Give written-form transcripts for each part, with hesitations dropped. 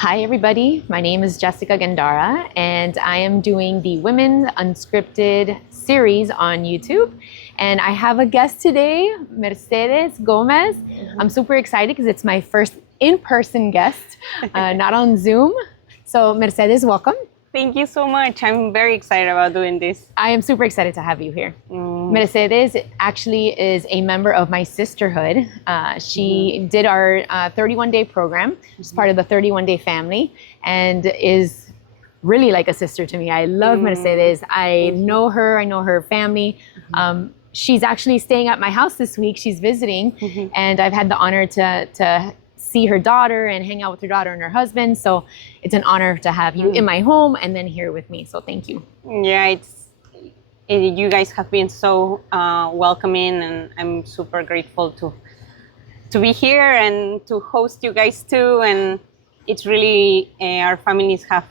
Hi, everybody. My name is Jessica Gandara, and I am doing the Women Unscripted series on YouTube. And I have a guest today, Mercedes Gomez. I'm super excited because it's my first in-person guest, not on Zoom. So, Mercedes, welcome. Thank you so much. I'm very excited about doing this. I am super excited to have you here. Mercedes actually is a member of my sisterhood. She did our 31-day program. She's part of the 31-day family and is really like a sister to me. I love Mercedes. I know her family. She's actually staying at my house this week. She's visiting, and I've had the honor to see her daughter and hang out with her daughter and her husband. So it's an honor to have you in my home and then here with me. So thank you. Yeah, you guys have been so welcoming, and I'm super grateful to be here and to host you guys too. And it's really, our families have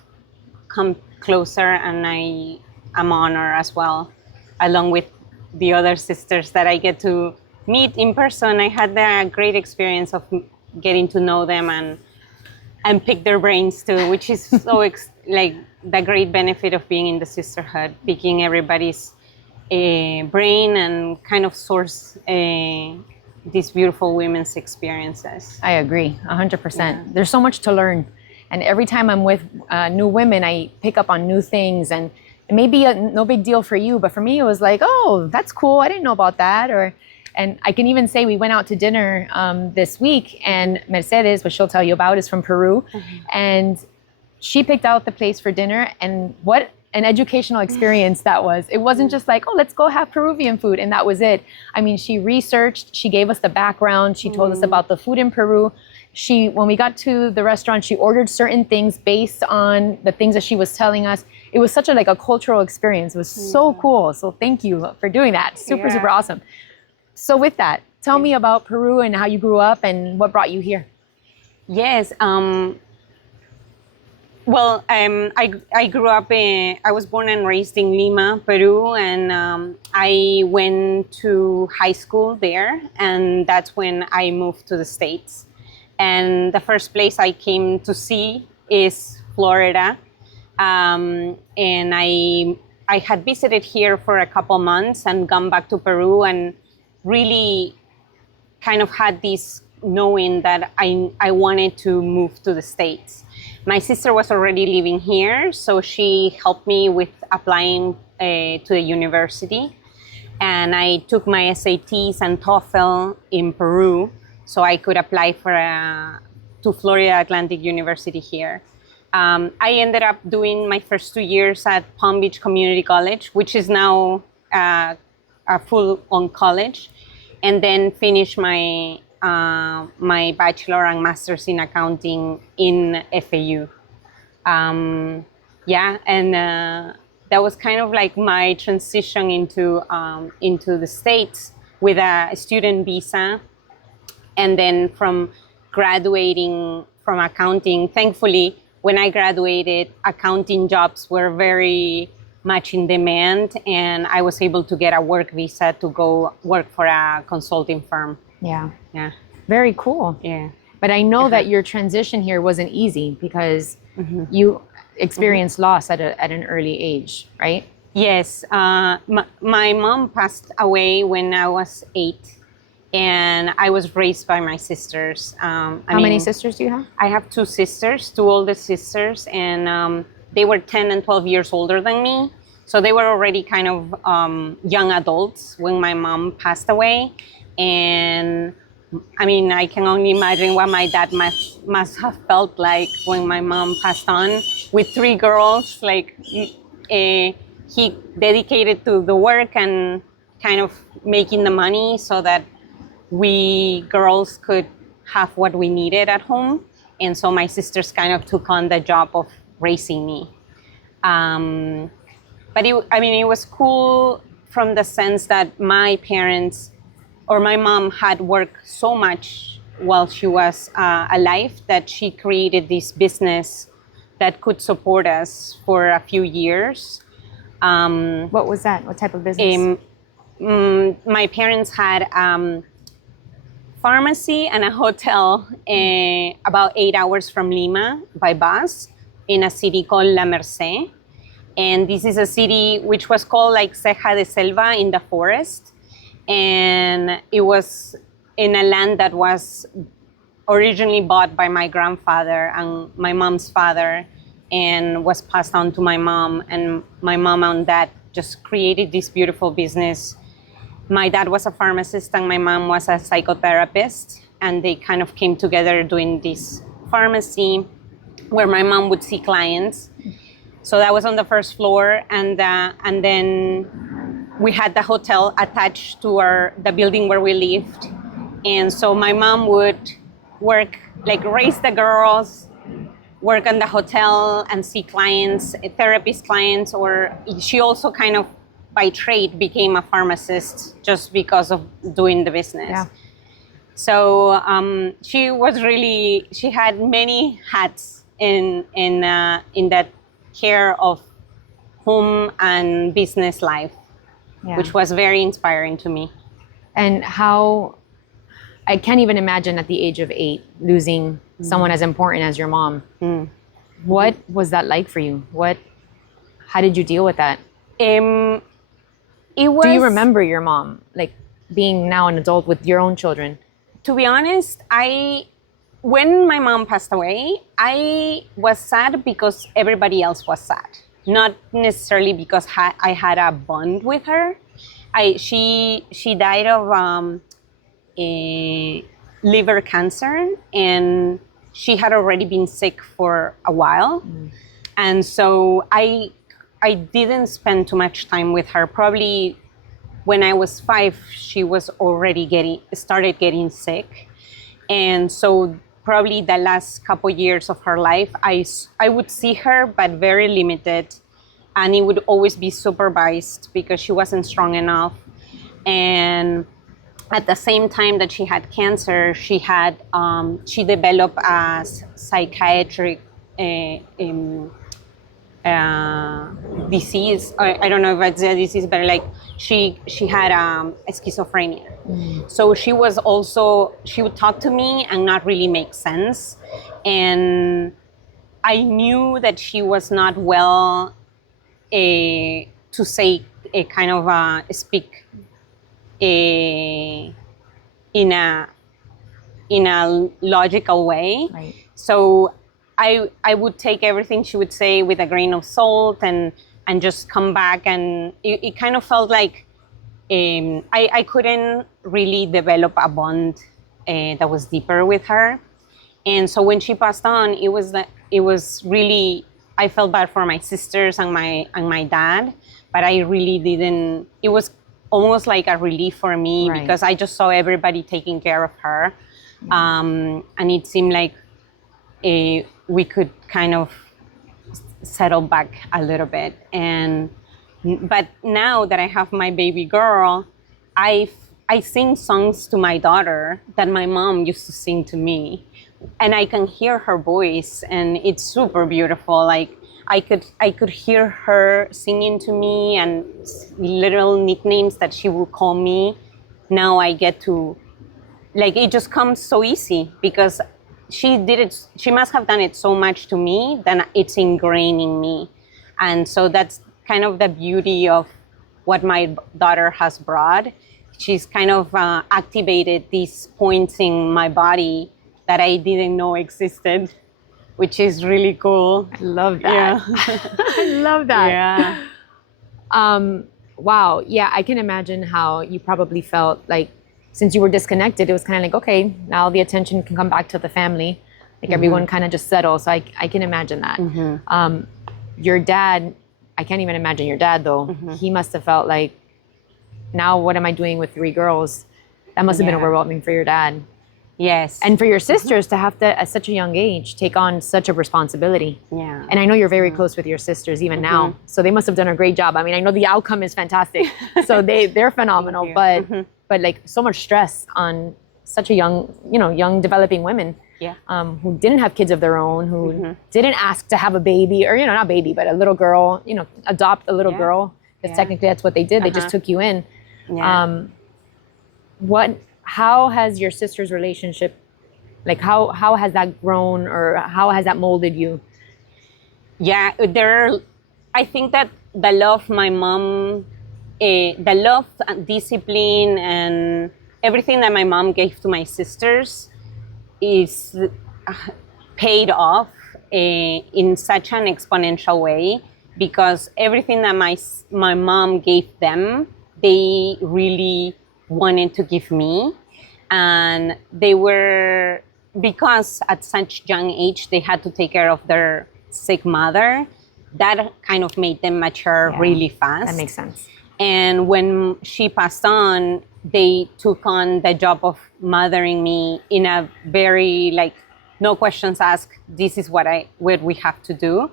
come closer, and I am honored as well, along with the other sisters that I get to meet in person. I had a great experience of getting to know them and pick their brains too, which is so like the great benefit of being in the sisterhood, picking everybody's brain and kind of source these beautiful women's experiences. I agree, 100%. Yeah. There's so much to learn. And every time I'm with new women, I pick up on new things. And it may be no big deal for you, but for me, it was like, oh, that's cool. I didn't know about that. And I can even say we went out to dinner this week, and Mercedes, which she'll tell you about, is from Peru. And she picked out the place for dinner, and what an educational experience that was. It wasn't just like, oh, let's go have Peruvian food, and that was it. I mean, she researched, she gave us the background, she told us about the food in Peru. When we got to the restaurant, she ordered certain things based on the things that she was telling us. It was such a cultural experience. It was so cool. So thank you for doing that. Super awesome. So with that, tell me about Peru and how you grew up and what brought you here. Yes. Well, I grew up I was born and raised in Lima, Peru, and I went to high school there, and that's when I moved to the States. And the first place I came to see is Florida. And I had visited here for a couple months and gone back to Peru, and really kind of had this knowing that I wanted to move to the States. My sister was already living here, so she helped me with applying to the university. And I took my SATs and TOEFL in Peru, so I could apply to Florida Atlantic University here. I ended up doing my first 2 years at Palm Beach Community College, which is now a full-on college, and then finished my bachelor and master's in accounting in FAU. And that was kind of like my transition into the States with a student visa. And then from graduating from accounting, thankfully, when I graduated, accounting jobs were very much in demand, and I was able to get a work visa to go work for a consulting firm. Yeah. Yeah. Very cool. Yeah. But I know that your transition here wasn't easy because you experienced loss at an early age, right? Yes. My mom passed away when I was 8, and I was raised by my sisters. How many sisters do you have? I have 2 sisters, 2 older sisters, and they were 10 and 12 years older than me. So they were already kind of young adults when my mom passed away. And I mean, I can only imagine what my dad must have felt like when my mom passed on with 3 girls. Like he dedicated to the work and kind of making the money so that we girls could have what we needed at home. And so my sisters kind of took on the job of raising me. But it was cool from the sense that my parents or my mom had worked so much while she was alive that she created this business that could support us for a few years. What was that? What type of business? My parents had pharmacy and a hotel about 8 hours from Lima by bus in a city called La Merced. And this is a city which was called like Ceja de Selva in the forest. And it was in a land that was originally bought by my grandfather and my mom's father and was passed on to my mom. And my mom and dad just created this beautiful business. My dad was a pharmacist and my mom was a psychotherapist, and they kind of came together doing this pharmacy where my mom would see clients. So that was on the first floor, and then we had the hotel attached to the building where we lived. And so my mom would work, like raise the girls, work in the hotel and see clients, therapist clients, or she also kind of by trade became a pharmacist just because of doing the business. Yeah. So she had many hats in that care of home and business life, which was very inspiring to me. And how, I can't even imagine at the age of 8 losing someone as important as your mom. What was that like for you? How did you deal with that? Do you remember your mom, like being now an adult with your own children? To be honest, when my mom passed away, I was sad because everybody else was sad. Not necessarily because I had a bond with her. She died of a liver cancer, and she had already been sick for a while. And so I didn't spend too much time with her. Probably when I was 5, she was already started getting sick. And so probably the last couple years of her life, I would see her, but very limited. And it would always be supervised because she wasn't strong enough. And at the same time that she had cancer, she developed a psychiatric disease. I don't know if it's a disease, but like she had schizophrenia. So she would talk to me and not really make sense. And I knew that she was not well to say a kind of speak in a logical way. Right. So I would take everything she would say with a grain of salt and just come back, and it kind of felt like I couldn't really develop a bond that was deeper with her. And so when she passed on, it was really, I felt bad for my sisters and my dad, but I really didn't. It was almost like a relief for me, right, because I just saw everybody taking care of her, and it seemed like we could kind of settle back a little bit. But now that I have my baby girl, I sing songs to my daughter that my mom used to sing to me, and I can hear her voice, and it's super beautiful. Like I could hear her singing to me, and little nicknames that she would call me. Now I get to, like, it just comes so easy because she did it. She must have done it so much to me that it's ingrained in me. And so that's kind of the beauty of what my daughter has brought. She's kind of activated these points in my body that I didn't know existed, which is really cool. I love that. Yeah. I love that. Yeah. Wow. Yeah, I can imagine how you probably felt like, since you were disconnected, it was kind of like, okay, now the attention can come back to the family. Like everyone kind of just settles. So I can imagine that. Your dad, I can't even imagine your dad though. He must have felt like, now what am I doing with 3 girls? That must have been overwhelming for your dad. Yes. And for your sisters to have to, at such a young age, take on such a responsibility. Yeah. And I know you're very close with your sisters even now. So they must have done a great job. I mean, I know the outcome is fantastic. So they're phenomenal, but like so much stress on such a young developing women. Yeah. Who didn't have kids of their own, who didn't ask to have a baby, or, not baby, but a little girl, adopt a little girl. Because technically that's what they did. They just took you in. Yeah. how has your sister's relationship, like how has that grown, or how has that molded you? Yeah, I think that the love my mom, the love, discipline, and everything that my mom gave to my sisters is paid off in such an exponential way, because everything that my mom gave them, they really wanted to give me. And they were, because at such young age they had to take care of their sick mother, that kind of made them mature really fast. That makes sense. And when she passed on, they took on the job of mothering me in a very, like, no questions asked, this is what we have to do.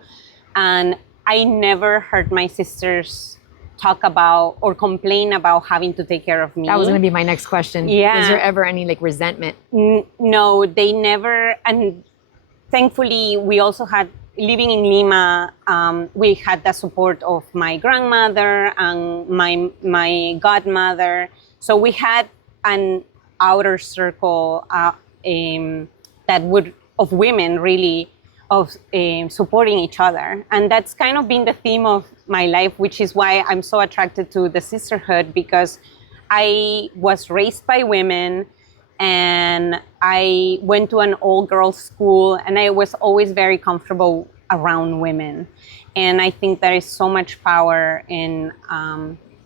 And I never heard my sisters talk about or complain about having to take care of me. That was going to be my next question. Yeah. Is there ever any like resentment? No, they never. And thankfully, we also had, living in Lima, we had the support of my grandmother and my godmother. So we had an outer circle of women, really, of supporting each other. And that's kind of been the theme of my life, which is why I'm so attracted to the sisterhood, because I was raised by women and I went to an all-girls school, and I was always very comfortable around women. And I think there is so much power in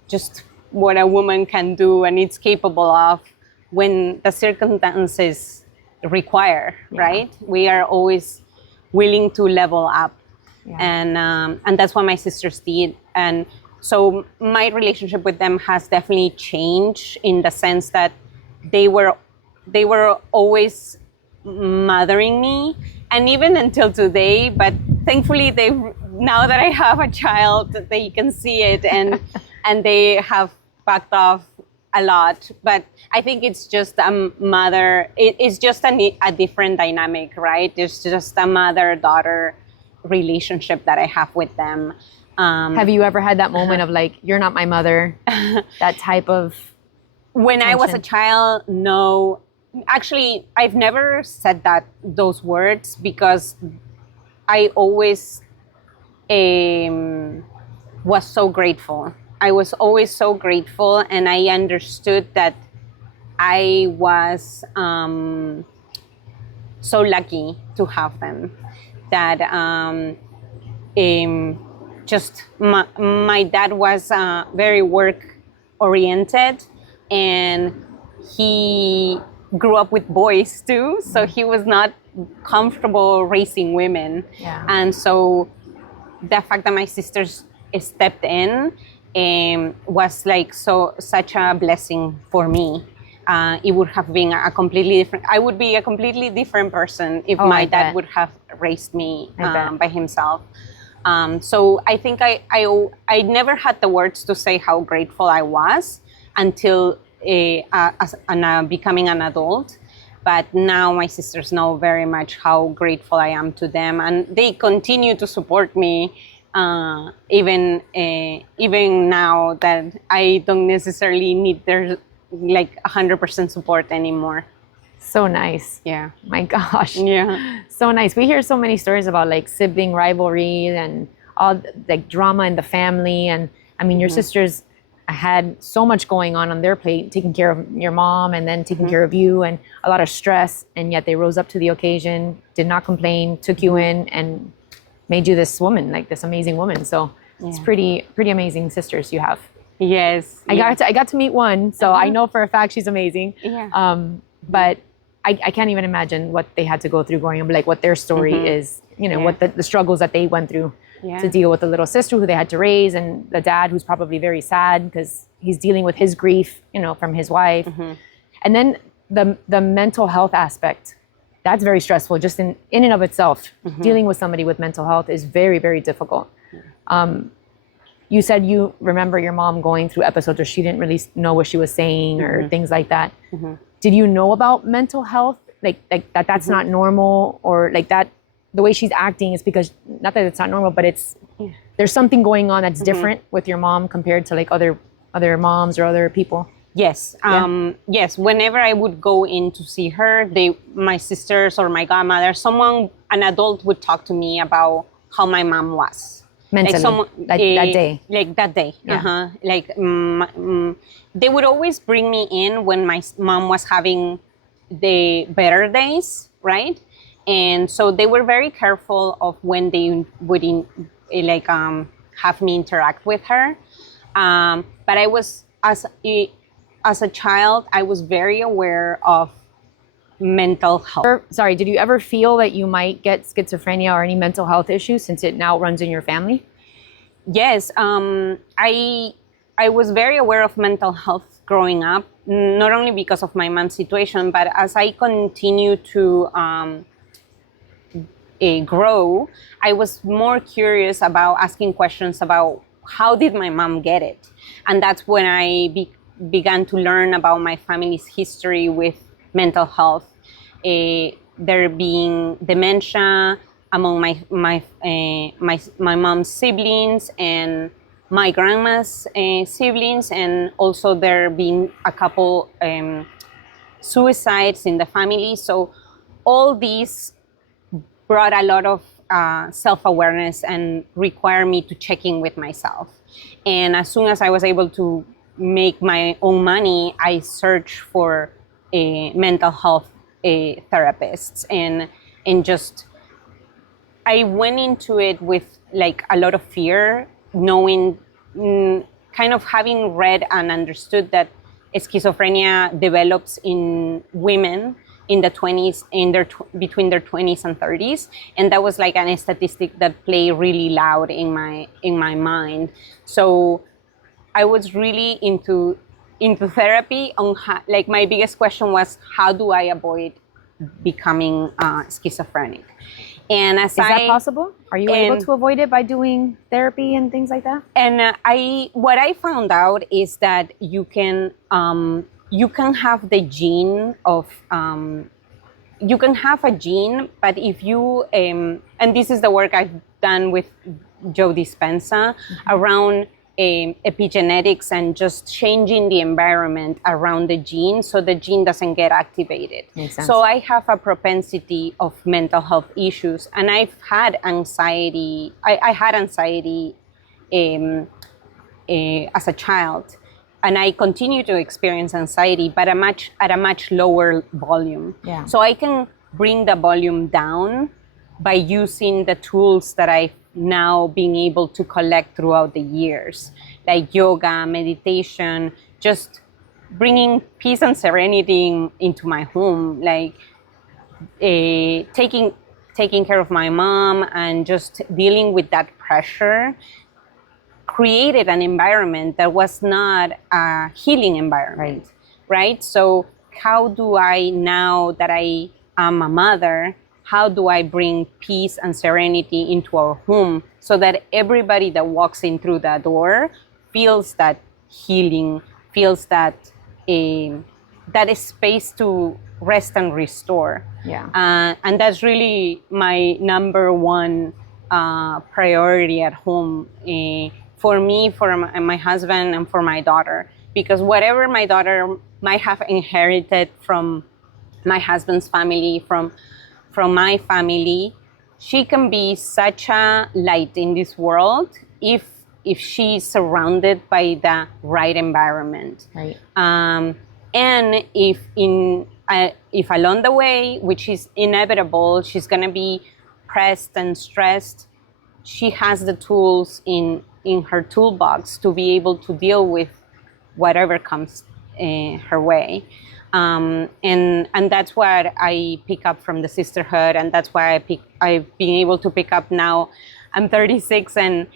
just what a woman can do and it's capable of when the circumstances require, right? We are always willing to level up. And that's what my sisters did. And so my relationship with them has definitely changed, in the sense that they were always mothering me, and even until today. But thankfully, now that I have a child, they can see it, and they have backed off a lot. But I think it's just a mother. It's just a different dynamic, right? It's just a mother-daughter relationship that I have with them. Have you ever had that moment of like, you're not my mother, that type of When tension? I was a child, no. Actually, I've never said those words, because I always was so grateful. I was always so grateful, and I understood that I was so lucky to have them. That just my dad was very work-oriented, and he grew up with boys too, so he was not comfortable raising women. Yeah. And so the fact that my sisters stepped in was like such a blessing for me. It would have been I would be a completely different person if my dad would have raised me by himself. So I think I never had the words to say how grateful I was until becoming an adult. But now my sisters know very much how grateful I am to them, and they continue to support me even now that I don't necessarily need their 100% support anymore. So nice. Yeah. My gosh. Yeah. So nice. We hear so many stories about like sibling rivalry and all like drama in the family. And I mean, your sisters had so much going on their plate, taking care of your mom and then taking care of you, and a lot of stress. And yet they rose up to the occasion, did not complain, took you in, and made you this woman, like this amazing woman. So it's pretty amazing sisters you have. Yes. I got to meet one, so I know for a fact she's amazing. Yeah. But I can't even imagine what they had to go through growing up, like what their story is, what the struggles that they went through to deal with the little sister who they had to raise, and the dad who's probably very sad because he's dealing with his grief, from his wife. And then the mental health aspect, that's very stressful just in and of itself. Dealing with somebody with mental health is very, very difficult. You said you remember your mom going through episodes where she didn't really know what she was saying or things like that. Did you know about mental health? Like that's not normal, or like that the way she's acting is because, not that it's not normal, but it's there's something going on that's different with your mom compared to like other moms or other people? Yes. Yes. Whenever I would go in to see her, my sisters or my godmother, an adult would talk to me about how my mom was. Mentally, that day. Like that day. Yeah. They would always bring me in when my mom was having the better days, right? And so they were very careful of when they would have me interact with her. But I was, as a child, I was very aware of mental health. Sorry, did you ever feel that you might get schizophrenia or any mental health issues since it now runs in your family? Yes, I was very aware of mental health growing up, not only because of my mom's situation, but as I continue to grow, I was more curious about asking questions about how did my mom get it? And that's when I began to learn about my family's history with mental health. There being dementia among my mom's siblings and my grandma's siblings, and also there being a couple suicides in the family. So all these brought a lot of self-awareness and required me to check in with myself. And as soon as I was able to make my own money, I searched for mental health therapists, and just I went into it with like a lot of fear, knowing, kind of having read and understood that schizophrenia develops in women in the 20s, between their 20s and 30s, and that was like a statistic that played really loud in my mind. So I was really into therapy on like my biggest question was, how do I avoid becoming schizophrenic? And is that possible? Are you able to avoid it by doing therapy and things like that? And what I found out is that you can have the gene of you can have a gene, but if you and this is the work I've done with Joe Dispenza around epigenetics and just changing the environment around the gene so the gene doesn't get activated. Makes sense. So I have a propensity of mental health issues, and I've had anxiety. I had anxiety as a child, and I continue to experience anxiety, but at a much lower volume. Yeah. So I can bring the volume down by using the tools that I've now being able to collect throughout the years, like yoga, meditation, just bringing peace and serenity into my home, like taking care of my mom and just dealing with that pressure created an environment that was not a healing environment, right? So how do I, now that I am a mother, how do I bring peace and serenity into our home so that everybody that walks in through that door feels that healing, feels that that is space to rest and restore. Yeah. And that's really my number one priority at home for me, for my husband, and for my daughter. Because whatever my daughter might have inherited from my husband's family, from my family, she can be such a light in this world if she's surrounded by the right environment. Right. And if along the way, which is inevitable, she's going to be pressed and stressed, she has the tools in her toolbox to be able to deal with whatever comes her way. And that's what I pick up from the sisterhood, and that's why I've been able to pick up now. I'm 36, and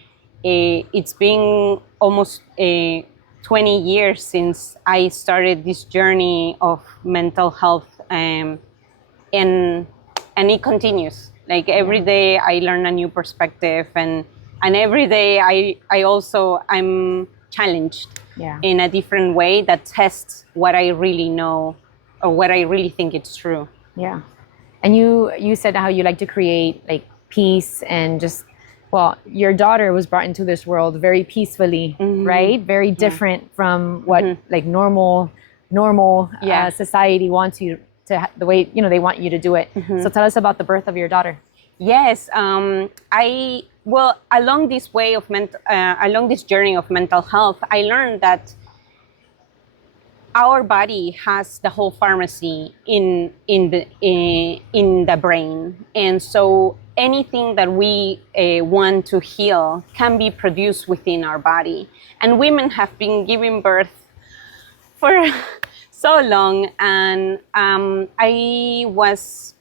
it's been almost 20 years since I started this journey of mental health, and it continues. Like every day I learn a new perspective, and every day I'm challenged in a different way that tests what I really know or what I really think it's true. Yeah. And you said how you like to create like peace and just Well, your daughter was brought into this world very peacefully, right? Very different from what like normal society wants you to, the way, you know, they want you to do it. So tell us about the birth of your daughter. Yes, well, along this journey of mental health, I learned that our body has the whole pharmacy in the brain, and so anything that we want to heal can be produced within our body. And women have been giving birth for so long, and I was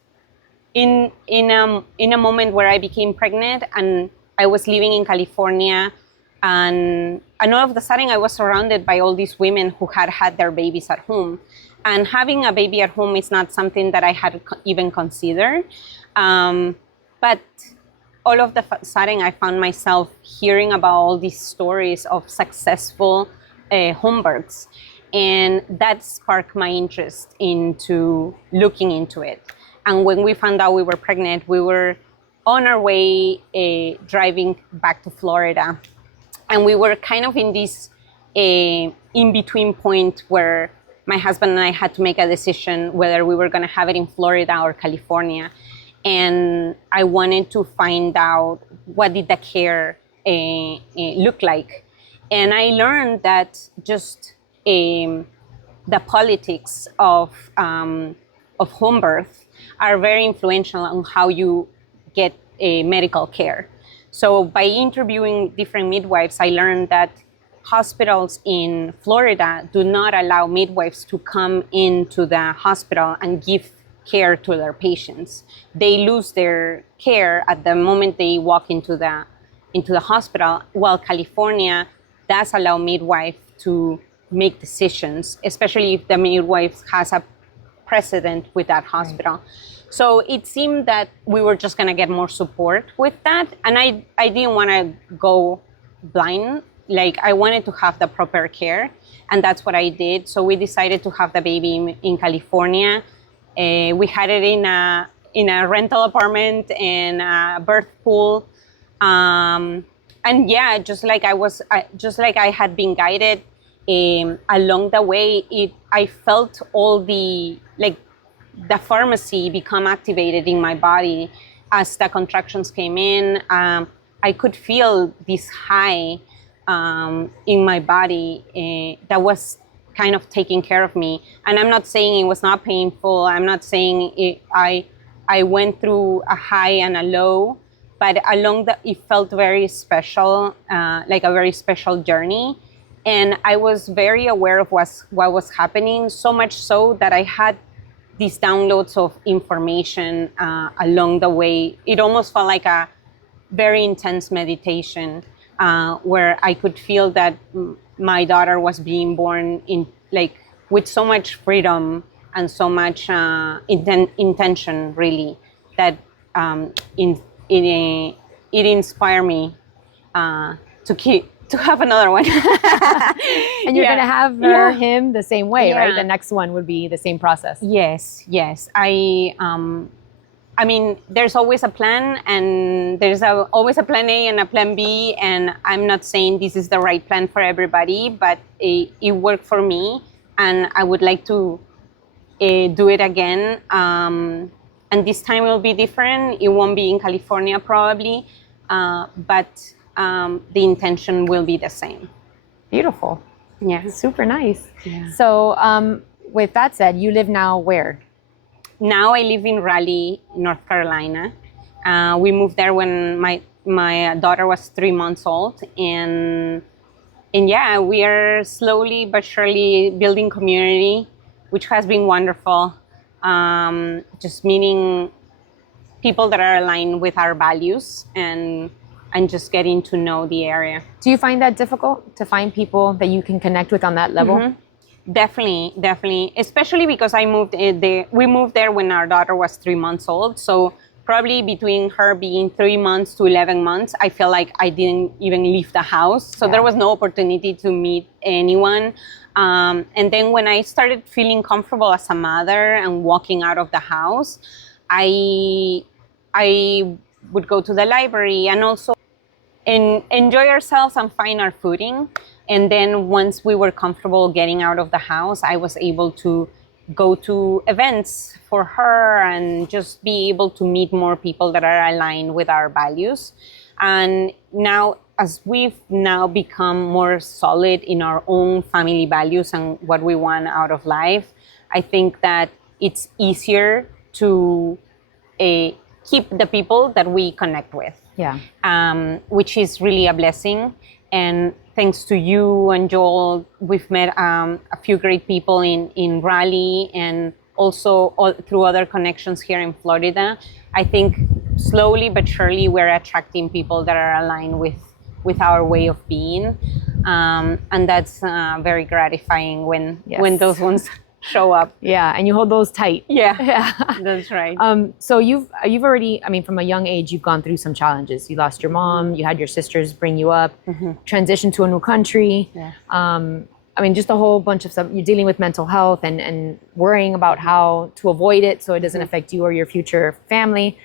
in a moment where I became pregnant, and I was living in California, and all of a sudden I was surrounded by all these women who had their babies at home. And having a baby at home is not something that I had even considered. But all of a sudden I found myself hearing about all these stories of successful home births. And that sparked my interest into looking into it. And when we found out we were pregnant, we were on our way driving back to Florida. And we were kind of in this in-between point where my husband and I had to make a decision whether we were going to have it in Florida or California. And I wanted to find out what did the care look like. And I learned that just the politics of home birth are very influential on how you get medical care. So by interviewing different midwives, I learned that hospitals in Florida do not allow midwives to come into the hospital and give care to their patients. They lose their care at the moment they walk into the hospital, while California does allow midwife to make decisions, especially if the midwife has a precedent with that hospital. Right. So it seemed that we were just going to get more support with that. And I didn't want to go blind. Like, I wanted to have the proper care. And that's what I did. So we decided to have the baby in California. We had it in a rental apartment and a birth pool. And yeah, just like I had been guided along the way, I felt all the pharmacy become activated in my body as the contractions came in. I could feel this high in my body that was kind of taking care of me. And I'm not saying it was not painful. I'm not saying I went through a high and a low, but it felt very special, like a very special journey. And I was very aware of what was happening, so much so that I had these downloads of information along the way. It almost felt like a very intense meditation where I could feel that my daughter was being born with so much freedom and so much intention, really, that it inspired me to have another one. And you're going to have him the same way, right? The next one would be the same process. Yes. I mean, there's always a plan, and there's always a plan A and a plan B. And I'm not saying this is the right plan for everybody, but it worked for me, and I would like to do it again. And this time will be different. It won't be in California probably, but the intention will be the same. Beautiful. Yeah. Super nice. Yeah. So with that said, you live now where? Now I live in Raleigh, North Carolina. We moved there when my daughter was 3 months old. And yeah, we are slowly but surely building community, which has been wonderful. Just meeting people that are aligned with our values and just getting to know the area. Do you find that difficult to find people that you can connect with on that level? Mm-hmm. Definitely. Especially because we moved there when our daughter was 3 months old. So probably between her being 3 months to 11 months, I feel like I didn't even leave the house. So there was no opportunity to meet anyone. And then when I started feeling comfortable as a mother and walking out of the house, I would go to the library, and also enjoy ourselves and find our footing. And then once we were comfortable getting out of the house, I was able to go to events for her and just be able to meet more people that are aligned with our values. And now, as we've now become more solid in our own family values and what we want out of life, I think that it's easier to keep the people that we connect with. Yeah. Which is really a blessing. And thanks to you and Joel, we've met a few great people in Raleigh and also through other connections here in Florida. I think slowly but surely we're attracting people that are aligned with our way of being. And that's very gratifying when those ones show up. Yeah, and you hold those tight. Yeah, that's right. So you've already, I mean, from a young age, you've gone through some challenges. You lost your mom, you had your sisters bring you up, transitioned to a new country. Yeah. I mean, just a whole bunch of stuff. You're dealing with mental health and worrying about how to avoid it so it doesn't affect you or your future family.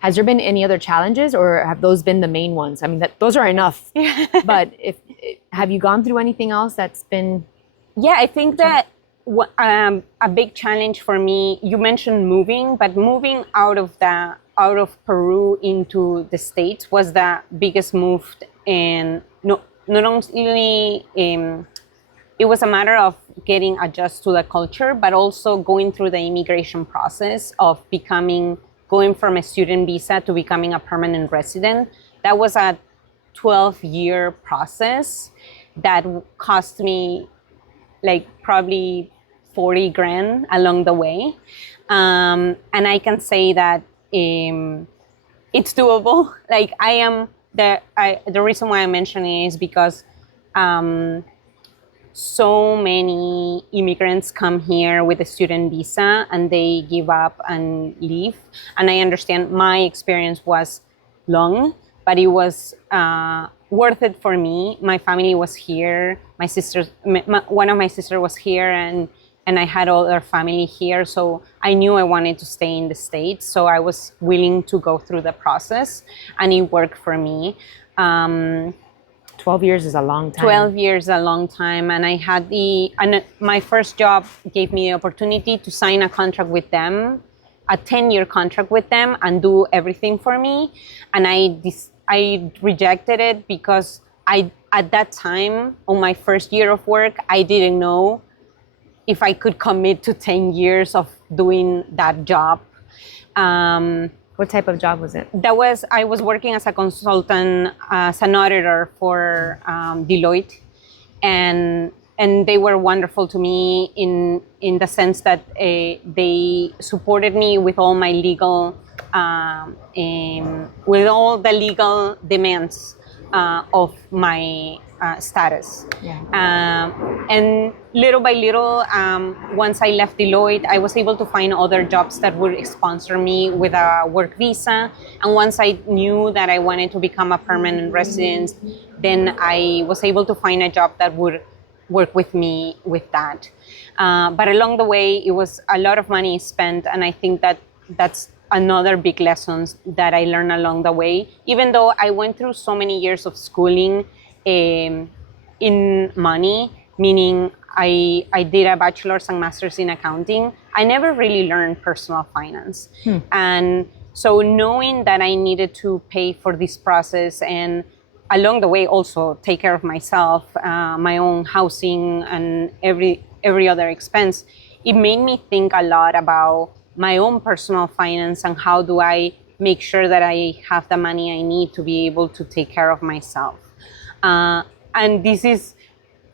Has there been any other challenges, or have those been the main ones? I mean, those are enough. But have you gone through anything else that's been? Yeah, I think that a big challenge for me, you mentioned moving, but moving out of Peru into the States was the biggest move. And not only it was a matter of getting adjusted to the culture, but also going through the immigration process of going from a student visa to becoming a permanent resident. That was a 12-year process that cost me like probably 40 grand along the way. And I can say that it's doable. Like the reason why I'm mentioning it is because so many immigrants come here with a student visa and they give up and leave. And I understand my experience was long, but it was worth it for me. My family was here. One of my sisters was here, and I had all their family here. So I knew I wanted to stay in the States. So I was willing to go through the process, and it worked for me. 12 years is a long time. 12 years is a long time. And my first job gave me the opportunity to sign a contract with them, a 10-year contract with them, and do everything for me. And I rejected it because at that time, on my first year of work, I didn't know if I could commit to 10 years of doing that job. What type of job was it? I was working as a consultant, as an auditor for Deloitte, and they were wonderful to me in the sense that they supported me with all my legal, with all the legal demands of my status. Yeah. And little by little, once I left Deloitte, I was able to find other jobs that would sponsor me with a work visa. And once I knew that I wanted to become a permanent resident, then I was able to find a job that would work with me with that. But along the way, it was a lot of money spent. And I think that that's another big lesson that I learned along the way. Even though I went through so many years of schooling in money, meaning I did a bachelor's and master's in accounting, I never really learned personal finance. And so knowing that I needed to pay for this process and along the way also take care of myself, my own housing and every other expense, it made me think a lot about my own personal finance and how do I make sure that I have the money I need to be able to take care of myself. And this is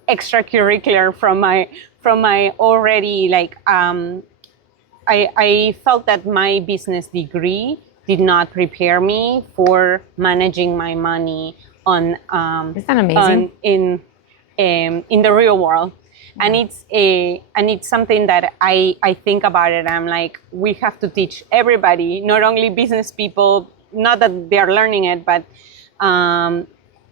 extracurricular from my already I felt that my business degree did not prepare me for managing my money on Isn't that amazing? in the real world. And it's something that I think about it. I'm like, we have to teach everybody, not only business people, not that they're learning it, but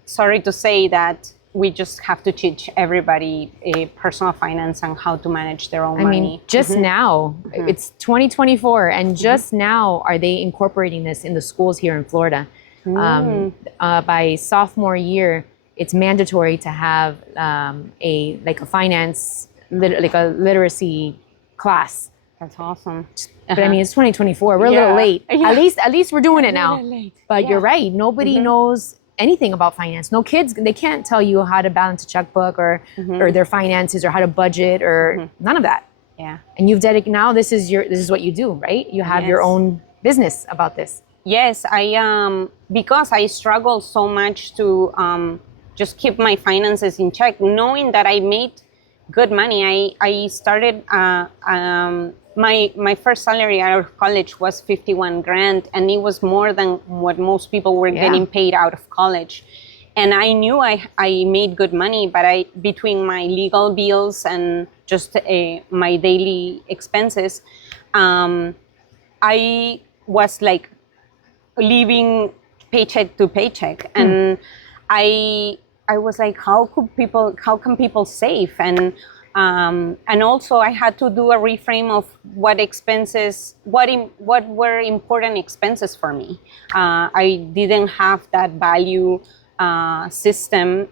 sorry to say that we just have to teach everybody personal finance and how to manage their own money. I mean, just now, it's 2024, and just now are they incorporating this in the schools here in Florida. By sophomore year, it's mandatory to have a finance, like a literacy class. That's awesome. But I mean, it's 2024. We're a little late. Yeah. At least we're doing it now. But you're right. Nobody knows anything about finance. No kids, they can't tell you how to balance a checkbook or their finances or how to budget or none of that. Yeah. And you've dedicated, now this is what you do, right? You have your own business about this. Yes, I because I struggled so much to just keep my finances in check, knowing that I made good money. I started my first salary out of college was 51 grand, and it was more than what most people were getting paid out of college. And I knew I made good money, but between my legal bills and just my daily expenses, I was like living paycheck to paycheck, and I was like, how can people save? And also I had to do a reframe of what were important expenses for me. I didn't have that value system,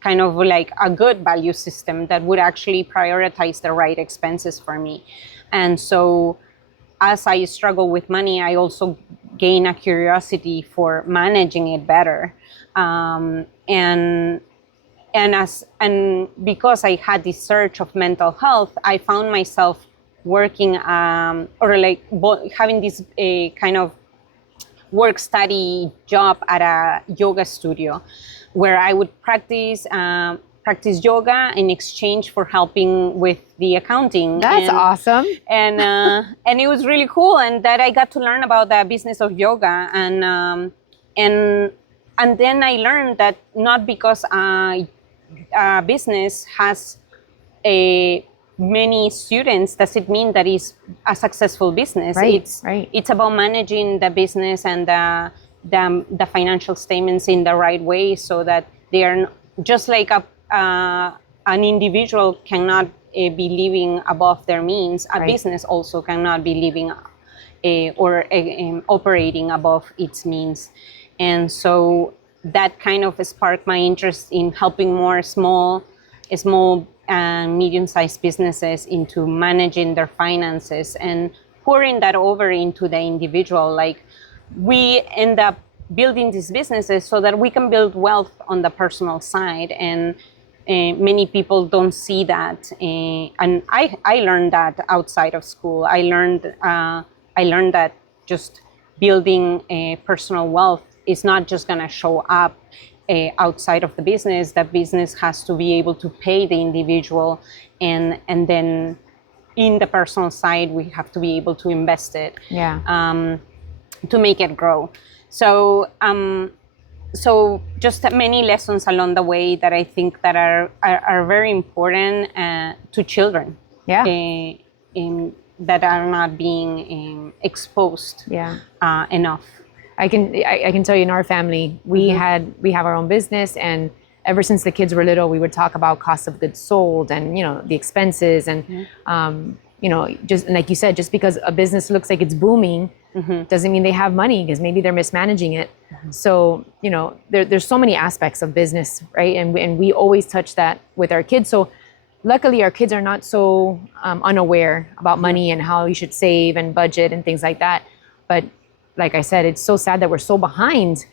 kind of like a good value system that would actually prioritize the right expenses for me. And so as I struggle with money, I also gain a curiosity for managing it better. And because I had this surge of mental health, I found myself working or like having this kind of work-study job at a yoga studio, where I would practice yoga in exchange for helping with the accounting. That's awesome. And it was really cool, and that I got to learn about the business of yoga, and then I learned that not because a business has many students does it mean that it's a successful business. It's about managing the business and the financial statements in the right way, so that they are just like an individual cannot be living above their means. A business also cannot be living or operating above its means. And so that kind of sparked my interest in helping more small and medium-sized businesses into managing their finances and pouring that over into the individual. Like, we end up building these businesses so that we can build wealth on the personal side, and many people don't see that. And I learned that outside of school. I learned that just building personal wealth is not just going to show up outside of the business. That business has to be able to pay the individual, and then in the personal side, we have to be able to invest it to make it grow. So just many lessons along the way that I think that are very important to children. That are not being exposed enough. I can tell you, in our family, we have our own business, and ever since the kids were little, we would talk about cost of goods sold and the expenses, and just like you said, just because a business looks like it's booming doesn't mean they have money, because maybe they're mismanaging it. So there's so many aspects of business, right? And we always touch that with our kids. So luckily, our kids are not so unaware about money and how you should save and budget and things like that. But like I said, it's so sad that we're so behind,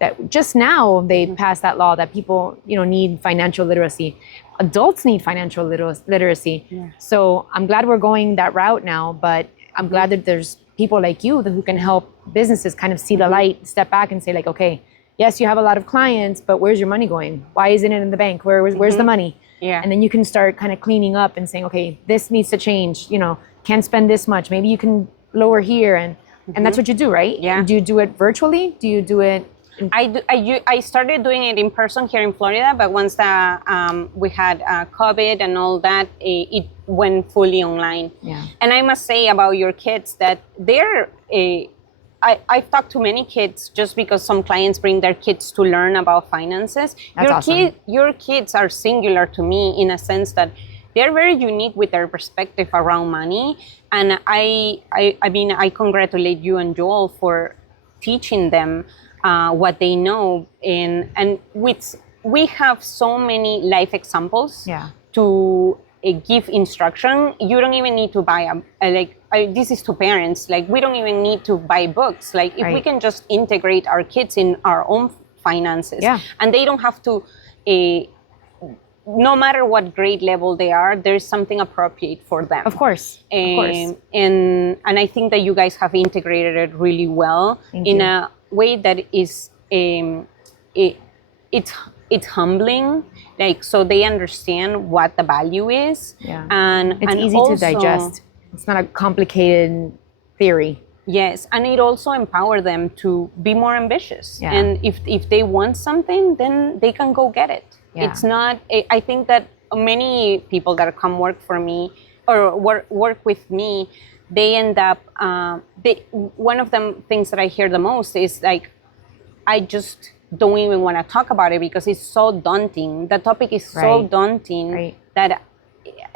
that just now they passed that law that people, need financial literacy. Adults need financial literacy. So I'm glad we're going that route now, but I'm glad that there's people like you who can help businesses kind of see the light, step back and say, like, okay, yes, you have a lot of clients, but where's your money going? Why isn't it in the bank? Where's the money? And then you can start kind of cleaning up and saying, okay, this needs to change, can't spend this much. Maybe you can lower here, and that's what you do, right? Do you do it virtually? Do you do it? I started doing it in person here in Florida, but once we had COVID and all that, it went fully online. And I must say about your kids that I've talked to many kids, just because some clients bring their kids to learn about finances. That's awesome. Your kids are singular to me in a sense that they're very unique with their perspective around money. And I mean, I congratulate you and Joel for teaching them what they know. And we have so many life examples to give instruction. You don't even need to buy this is to parents. Like, we don't even need to buy books. Like, if we can just integrate our kids in our own finances, and they don't have to, no matter what grade level they are, there's something appropriate for them. Of course. And I think that you guys have integrated it really well in a way that is it's humbling, like, so they understand what the value is. And it's easy to digest. It's not a complicated theory. Yes, and it also empower them to be more ambitious. And if they want something, then they can go get it. It's not, I think that many people that come work for me or work with me, they end up, one of the things that I hear the most is like, I just don't even want to talk about it because it's so daunting. The topic is so daunting that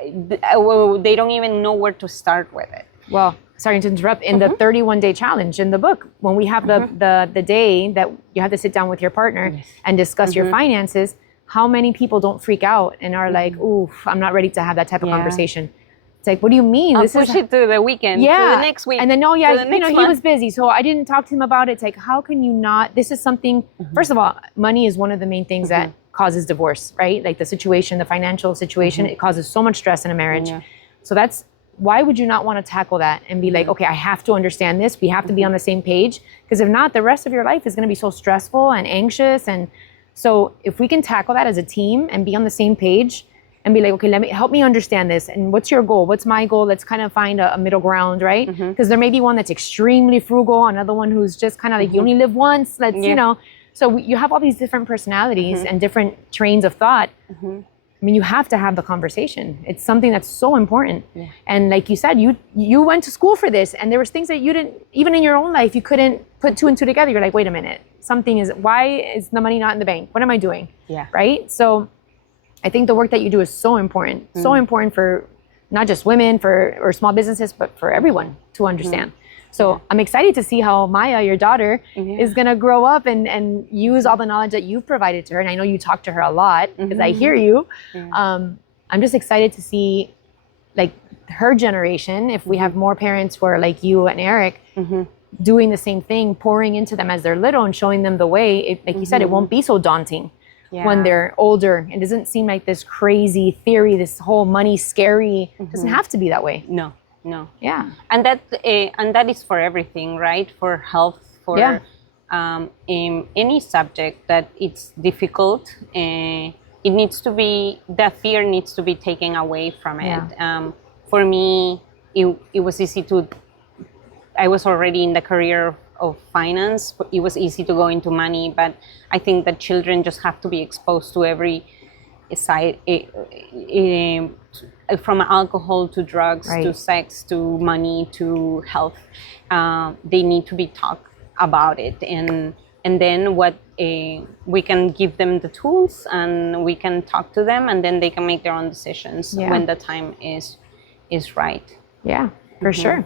they don't even know where to start with it. Well, sorry to interrupt. In the 31-day challenge in the book, when we have the day that you have to sit down with your partner and discuss your finances, how many people don't freak out and are like, ooh, I'm not ready to have that type of conversation. It's like, what do you mean? I'll push it to the weekend, to the next week. And then, he was busy, so I didn't talk to him about it. It's like, how can you not? This is something, first of all, money is one of the main things that causes divorce, right? Like the situation, the financial situation, it causes so much stress in a marriage. So that's, why would you not want to tackle that and be like, okay, I have to understand this. We have to be on the same page. Because if not, the rest of your life is going to be so stressful and anxious. And so if we can tackle that as a team and be on the same page, and be like, okay, help me understand this. And what's your goal? What's my goal? Let's kind of find a middle ground, right? Because there may be one that's extremely frugal, another one who's just kind of like, you only live once. Let's, so you have all these different personalities and different trains of thought. I mean, you have to have the conversation. It's something that's so important. And like you said, you went to school for this, and there was things that you didn't, even in your own life, you couldn't put two and two together. You're like, wait a minute, why is the money not in the bank? What am I doing? Right? So I think the work that you do is so important, so important for not just women, or small businesses, but for everyone to understand. So I'm excited to see how Maya, your daughter, is going to grow up and use all the knowledge that you've provided to her. And I know you talk to her a lot because I hear you. I'm just excited to see like her generation, if we have more parents who are like you and Eric, doing the same thing, pouring into them as they're little and showing them the way. Like you said, it won't be so daunting. When they're older. It doesn't seem like this crazy theory, this whole money scary. It doesn't have to be that way. No. And that is for everything, right? For health, for in any subject that it's difficult. It needs to be, the fear needs to be taken away from it. For me, it was easy I was already in the career of finance. It was easy to go into money, but I think that children just have to be exposed to every side, from alcohol to drugs, to sex, to money, to health. They need to be taught about it, and then we can give them the tools, and we can talk to them, and then they can make their own decisions when the time is right. For sure.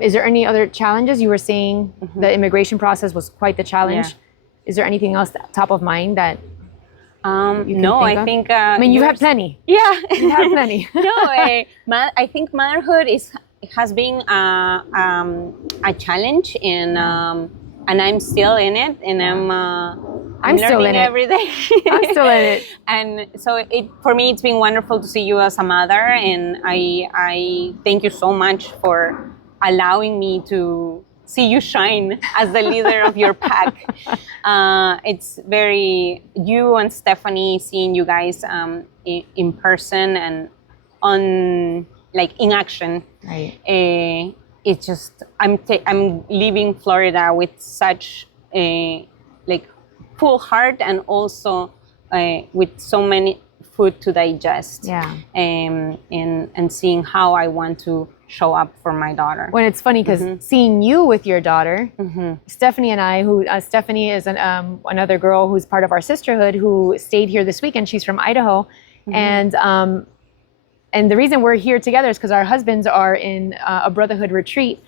Is there any other challenges? You were saying the immigration process was quite the challenge. Is there anything else top of mind that I think I mean, you have plenty. You have plenty. I think motherhood has been a challenge, and I'm still in it, and I'm still in it every day. I'm still in it. And so for me, it's been wonderful to see you as a mother, and I thank you so much for allowing me to see you shine as the leader of your pack. It's you and Stephanie, seeing you guys in person and in action. It's just, I'm leaving Florida with such full heart, and also with so many food to digest. And seeing how I want to show up for my daughter. Well, it's funny because seeing you with your daughter, Stephanie and I, Stephanie is another girl who's part of our sisterhood who stayed here this weekend. She's from Idaho. And the reason we're here together is because our husbands are in a brotherhood retreat.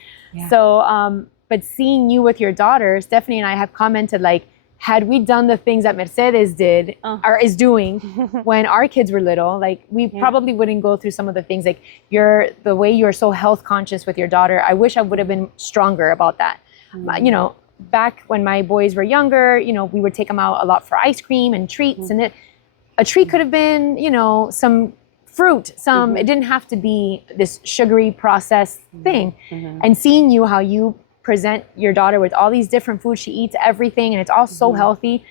So But seeing you with your daughter, Stephanie and I have commented like, had we done the things that Mercedes did or is doing when our kids were little, like we probably wouldn't go through some of the things. Like the way you're so health conscious with your daughter, I wish I would have been stronger about that. You know, back when my boys were younger, you know, we would take them out a lot for ice cream and treats, and a treat could have been, you know, some fruit, it didn't have to be this sugary processed thing. And seeing you, how you present your daughter with all these different foods, she eats everything and it's all so healthy.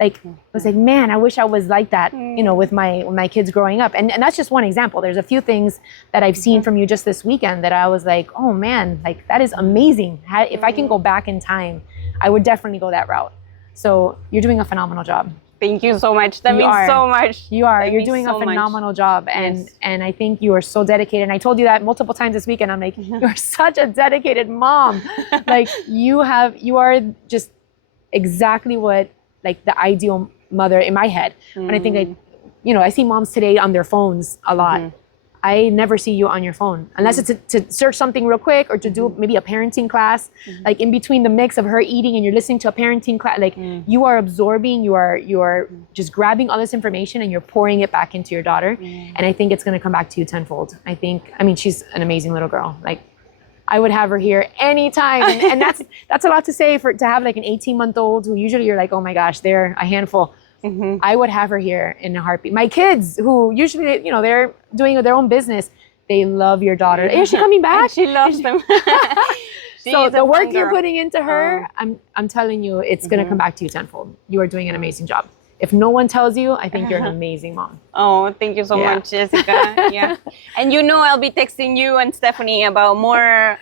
Like I was like, man, I wish I was like that, you know, with my kids growing up. And that's just one example. There's a few things that I've seen from you just this weekend that I was like, oh man, like that is amazing. If I can go back in time, I would definitely go that route. So you're doing a phenomenal job. Thank you so much. That means so much. You're doing a phenomenal job. And I think you are so dedicated. And I told you that multiple times this weekend. I'm like, you're such a dedicated mom. Like you are just exactly what like the ideal mother in my head. And I think like, you know, I see moms today on their phones a lot. I never see you on your phone unless it's to search something real quick or to do maybe a parenting class, like in between the mix of her eating and you're listening to a parenting class, like you are absorbing, you are just grabbing all this information and you're pouring it back into your daughter. And I think it's going to come back to you tenfold. I mean, she's an amazing little girl. Like I would have her here anytime. And that's a lot to say to have like an 18-month-old who usually you're like, oh my gosh, they're a handful. I would have her here in a heartbeat. My kids, who usually, you know, they're doing their own business, they love your daughter. Is she coming back? She loves them. So the work you're putting into her, I'm telling you, it's going to come back to you tenfold. You are doing an amazing job. If no one tells you, I think you're an amazing mom. Oh, thank you so much, Jessica. Yeah. And you know, I'll be texting you and Stephanie about more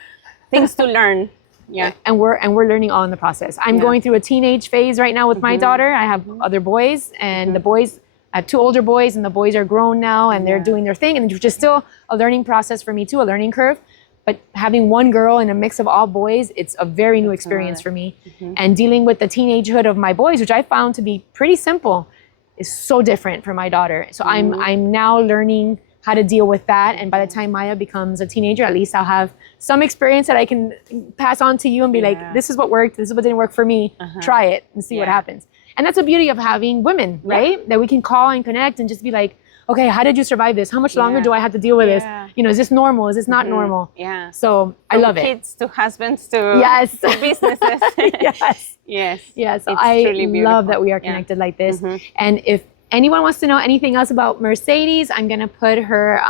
things to learn. Yeah. And we're learning all in the process. I'm going through a teenage phase right now with my daughter. I have other boys and the boys, I have 2 older boys and the boys are grown now and they're doing their thing. And it's just still a learning process for me too, a learning curve. But having one girl in a mix of all boys, it's a very new experience for me. And dealing with the teenagehood of my boys, which I found to be pretty simple, is so different for my daughter. So I'm now learning how to deal with that. And by the time Maya becomes a teenager, at least I'll have some experience that I can pass on to you and be like, this is what worked, this is what didn't work for me. Try it and see what happens. And that's the beauty of having women, right? That we can call and connect and just be like, okay, how did you survive this? How much longer do I have to deal with this? You know, is this normal? Is this not normal? Yeah. So I love it. Kids to husbands to to businesses. Yes. So I really love that we are connected like this. And if anyone wants to know anything else about Mercedes, I'm going to put her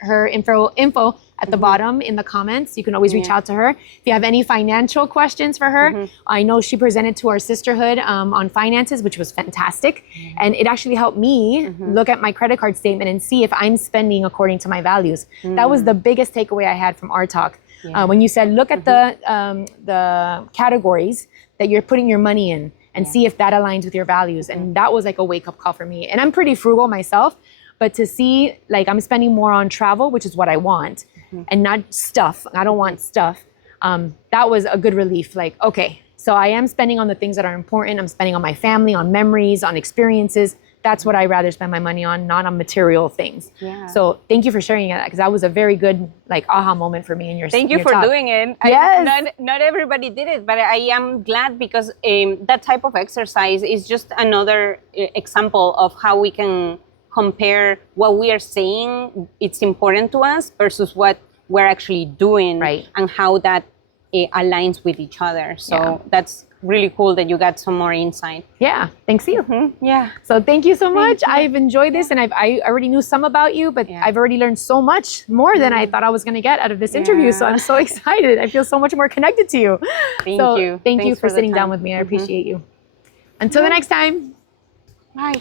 her info at the bottom in the comments. You can always reach out to her. If you have any financial questions for her, I know she presented to our sisterhood on finances, which was fantastic. And it actually helped me look at my credit card statement and see if I'm spending according to my values. That was the biggest takeaway I had from our talk. When you said, look at the categories that you're putting your money in and see if that aligns with your values. And that was like a wake up call for me. And I'm pretty frugal myself, but to see like I'm spending more on travel, which is what I want, and not stuff. I don't want stuff. That was a good relief. Like, okay, so I am spending on the things that are important. I'm spending on my family, on memories, on experiences. That's what I'd rather spend my money on, not on material things. So thank you for sharing that, because that was a very good like aha moment for me in your Thank you your for talk. doing it. Not everybody did it, but I am glad because that type of exercise is just another example of how we can compare what we are saying it's important to us versus what we're actually doing, and how that aligns with each other. So that's really cool that you got some more insight. Yeah, thanks you. So thank you so much. I've enjoyed this, and I already knew some about you, but I've already learned so much more than I thought I was going to get out of this interview. So I'm so excited. I feel so much more connected to you. Thank you. Thank you for sitting down with me. I appreciate you. Until the next time. Bye.